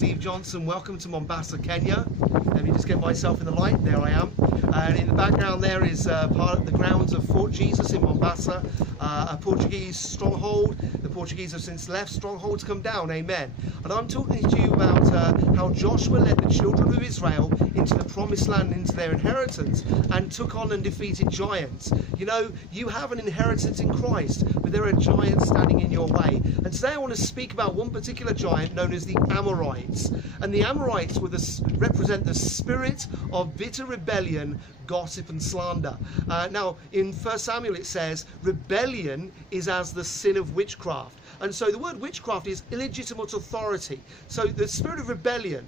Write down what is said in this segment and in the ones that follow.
Steve Johnson. Welcome to Mombasa, Kenya. Let me just get myself in the light. There I am. And in the background there is part of the grounds of Fort Jesus in Mombasa, a Portuguese stronghold. The Portuguese have since left. Strongholds come down. Amen. And I'm talking to you about how Joshua led the children of Israel into the promised land, into their inheritance, and took on and defeated giants. You know, you have an inheritance in Christ, but there are giants standing in your way. And today I want to speak about one particular giant known as the Amorites. And the Amorites represent the spirit of bitter rebellion, gossip and slander. Now in 1 Samuel it says rebellion is as the sin of witchcraft, and so the word witchcraft is illegitimate authority. So the spirit of rebellion,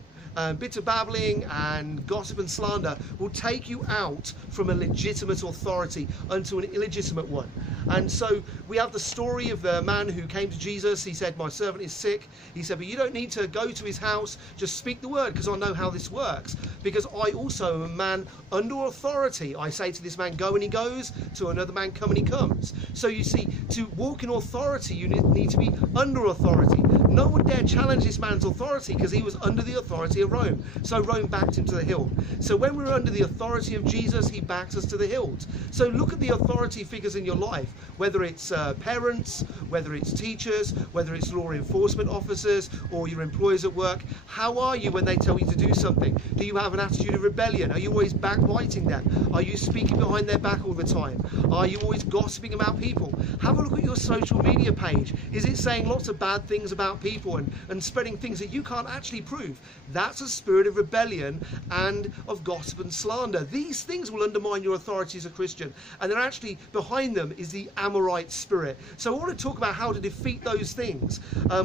bitter babbling and gossip and slander will take you out from a legitimate authority unto an illegitimate one. And so we have the story of the man who came to Jesus. He said, my servant is sick. He said, but you don't need to go to his house, just speak the word, because I know how this works, because I also am a man under authority. I say to this man, go, and he goes, to another man, come, and he comes. So you see, to walk in authority, you need to be under authority. No one dared challenge this man's authority because he was under the authority of Rome. So Rome backed him to the hilt. So when we're under the authority of Jesus, he backs us to the hilt. So look at the authority figures in your life, whether it's parents, whether it's teachers, whether it's law enforcement officers, or your employers at work. How are you when they tell you to do something? Do you have an attitude of rebellion? Are you always backbiting them? Are you speaking behind their back all the time? Are you always gossiping about people? Have a look at your social media page. Is it saying lots of bad things about people and spreading things that you can't actually prove? That's a spirit of rebellion and of gossip and slander. These things will undermine your authority as a Christian, and then actually behind them is the Amorite spirit. So I want to talk about how to defeat those things.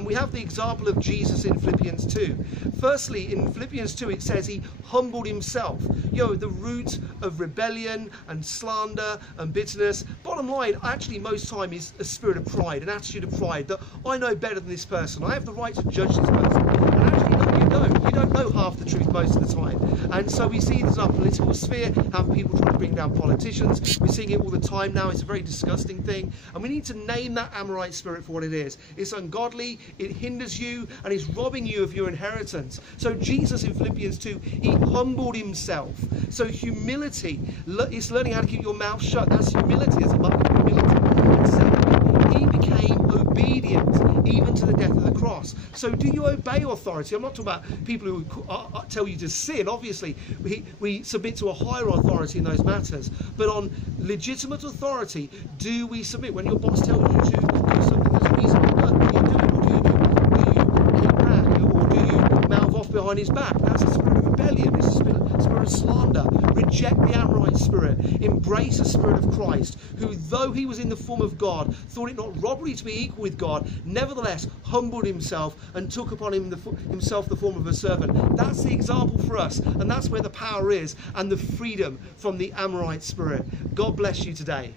We have the example of Jesus in Philippians 2. Firstly, in Philippians 2 it says he humbled himself. You know, the root of rebellion and slander and bitterness, bottom line, actually most time is a spirit of pride, an attitude of pride, that I know better than this person. I have the right to judge this person. And actually, no, you don't. You don't know half the truth most of the time. And so we see this in our political sphere, how people try to bring down politicians. We're seeing it all the time now. It's a very disgusting thing. And we need to name that Amorite spirit for what it is. It's ungodly, it hinders you, and it's robbing you of your inheritance. So Jesus in Philippians 2, he humbled himself. So humility, it's learning how to keep your mouth shut. That's humility. It's a mark of humility. And secondly, he became obedient even to the death of the cross. So do you obey authority? I'm not talking about people who tell you to sin. Obviously, we submit to a higher authority in those matters. But on legitimate authority, do we submit? When your boss tells you to do something that's reasonably done, do you do it, or do you hit back, or do you mouth off behind his back? That's a spirit of rebellion. It's a spirit of slander. Reject the Amorite spirit. Embrace the spirit of Christ, who, though he was in the form of God, thought it not robbery to be equal with God, nevertheless humbled himself and took upon himself the form of a servant. That's the example for us, and that's where the power is and the freedom from the Amorite spirit. God bless you today.